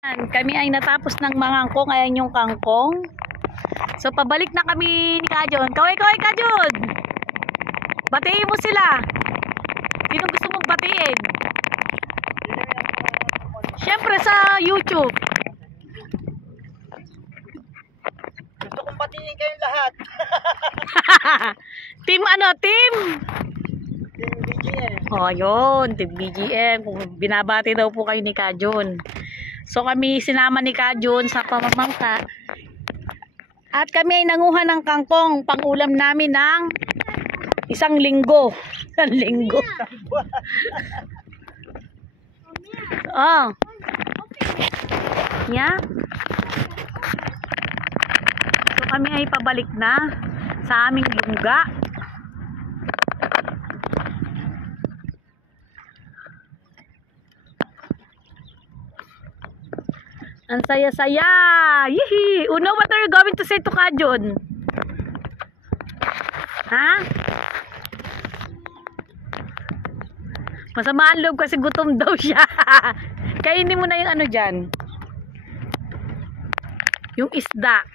Kami ay natapos ng mangangkong. Ayan yung kangkong. So pabalik na kami ni Kajon. Kaway Kajon! Batiin mo sila. Sino gusto mong batiin? Siyempre sa YouTube. Gusto kong batiin kayong lahat. Team ano? Team? Team BGM. Oh, yun. Team BGM. Kung binabati daw po kayo ni Kajon. So kami sinama ni Kajon sa pamamangka. At kami ay nanguha ng kangkong pang-ulam namin ng isang linggo. Isang linggo. Oh. Yeah. So kami ay pabalik na sa aming lungga. Ang saya-saya. Yihi! Uno, what are you going to say to Kajon? Ha? Masama ang loob kasi gutom daw siya. Kainin mo na yung ano dyan. Yung isda.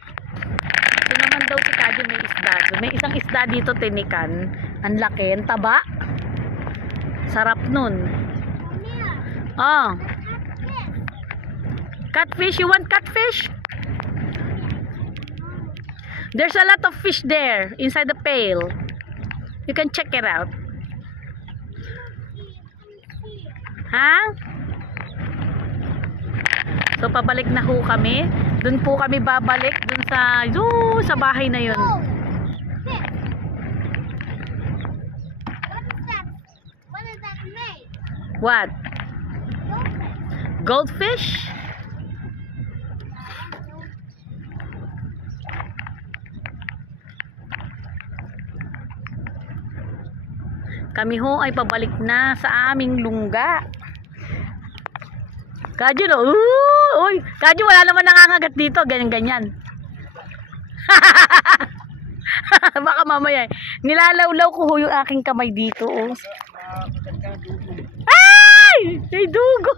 Ito naman daw si Kajon may isda. May isang isda dito tinikan. Ang laki, ang taba. Sarap nun. Oh. Catfish, you want catfish? There's a lot of fish there inside the pail. You can check it out. Ha? So pabalik na ho kami. Doon po kami babalik doon sa bahay na yun. What is that made? What? Goldfish? Kami ho ay pabalik na sa aming lungga. Kajon, uy, Kajon, wala naman nangangagat dito, ganyan-ganyan. Baka mamaya, nilalawlaw ko ho yung aking kamay dito. Oh. Ay! May dugo!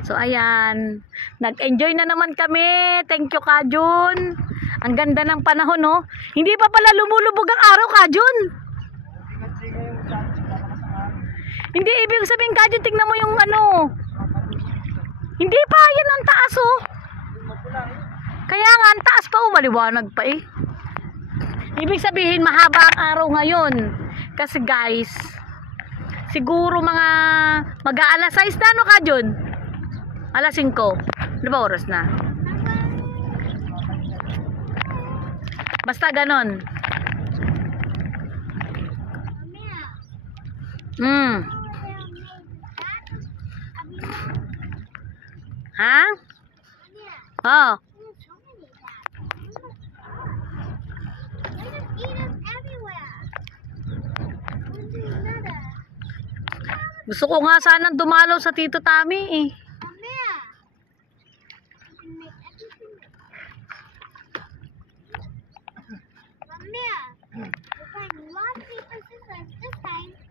So ayan, nag-enjoy na naman kami. Thank you, Kajon. Ang ganda ng panahon, no? Hindi pa pala lumulubog ang araw, Kajon. Hindi ibig sabihin, Kajon, tingnan mo yung ano. Hindi pa, yan ang taas, oh. Kaya nga, ang taas pa, oh, maliwanag pa eh. Ibig sabihin, mahaba ang araw ngayon. Kasi guys, siguro mga mag-aalas 6 na, no, Kajon? Alas 5. Ano ba oras na? Basta ganon. Ha? Oh. Gusto ko nga sanang dumalaw sa Tito Tami eh.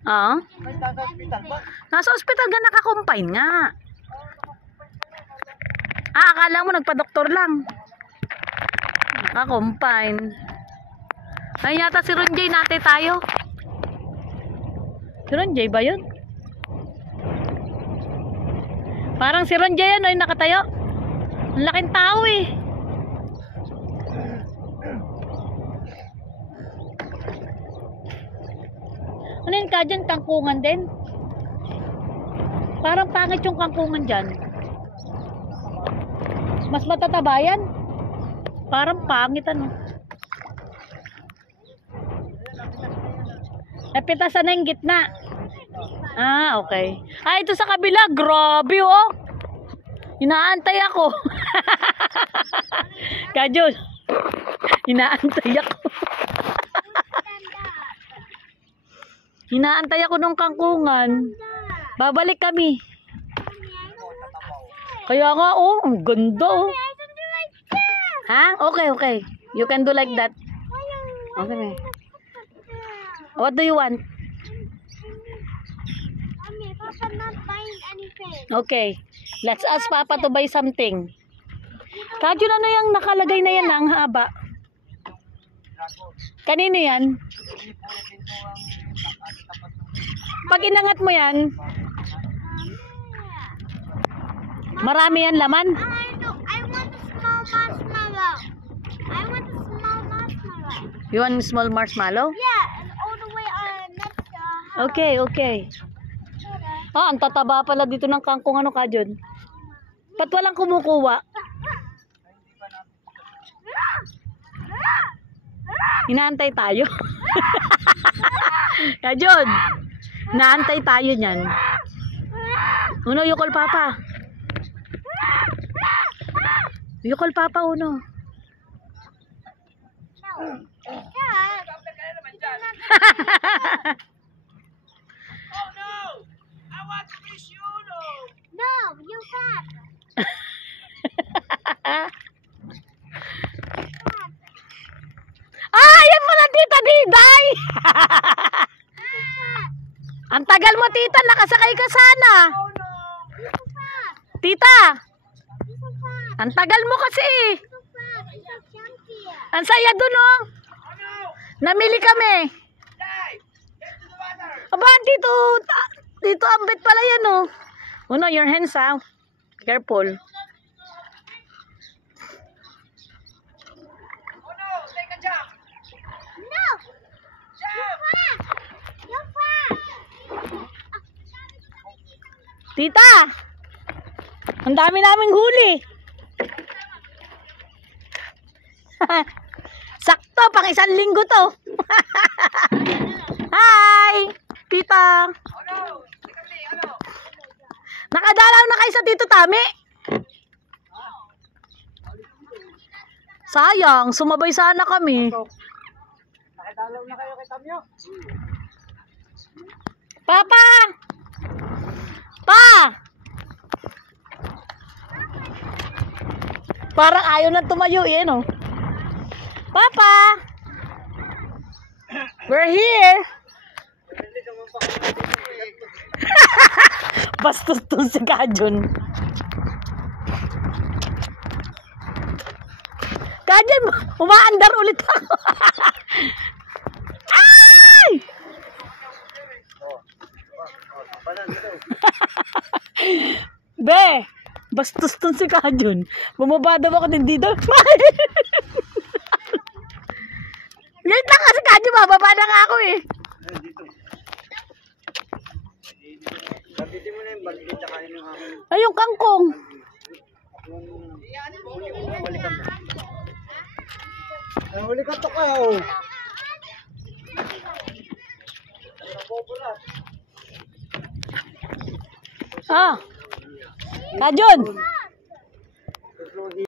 Oo. Nasa ospital ka, naka-confine nga. Ah, akala mo nagpa-doktor lang. Naka-confine. Ay yata si Ronjay natin tayo. Si Ronjay ba yun? Parang si Ronjay yan, yung nakatayo. Ang laking tao eh. Ano yun, Kajon? Kangkungan din? Parang pangit yung kangkungan dyan. Mas matataba yan. Parang pangit ano. Napitasan na yung gitna. Ah, okay. Ah, ito sa kabila. Grabe oh. Inaantay ako. Kajon. Inaantay ako. Inaantay ako nung kangkungan. Babalik kami. Kaya nga oh, ang ganda oh. Ha? Okay, okay. You can do like that. Okay. What do you want? Mommy, Papa not buying anything. Okay. Let's ask Papa to buy something. Kajun, ano yung nakalagay na yan ang haba? Kanino yan? Pag inangat mo yan, marami yan laman. I want a small marshmallow. I want a small marshmallow. You want small marshmallow? Yeah, and all the way next to our house. Okay, okay. Ah, ang tataba pala dito ng kangkong ano, Kajun. Ba't walang kumukuha? Inaantay tayo. Kajun, inaantay tayo niyan. Uno, you call Papa. You call Papa, Uno. Dad, Oh no! I want to kiss you, no! no, you fat. Ah, yan pala, Tita Diday! Ang tagal mo, Tita. Nakasakay ka sana. Oh no! Tita, You're so fat. ang tagal mo kasi. You're so fat. You're so chunky. Ang saya dun, oh. Oh no! Namili kami. Die! Get to the water! Aba, dito ambit pala yan, oh. Uno, your hands, ah. Careful. Oh no! Take a jump! No, Jump! fat. You're fat. Tita, ang dami naming huli. Sakto, pang 1 linggo to. Hi, Tita. Oh no! Take a me, ano? Nakadalaw na kayo sa Tito Tami. Sayang, sumabay sana kami. Nakidalaw na kayo kay Tamyo. Papa! Pa! Parang ayaw na tumayo eh, no? Papa! We're here! Bastos to si Kajun. Kajun, umaandar ulit ako. Ay! Be, bastos to si Kajun. Bumaba daw ako din dito. Late lang kasi Kajun, bababa na nga ako eh. Sabitin mo na yung balde tsaka yung amin. Ay, yung kangkong. Huli ka to kayo. Ah. Kajun.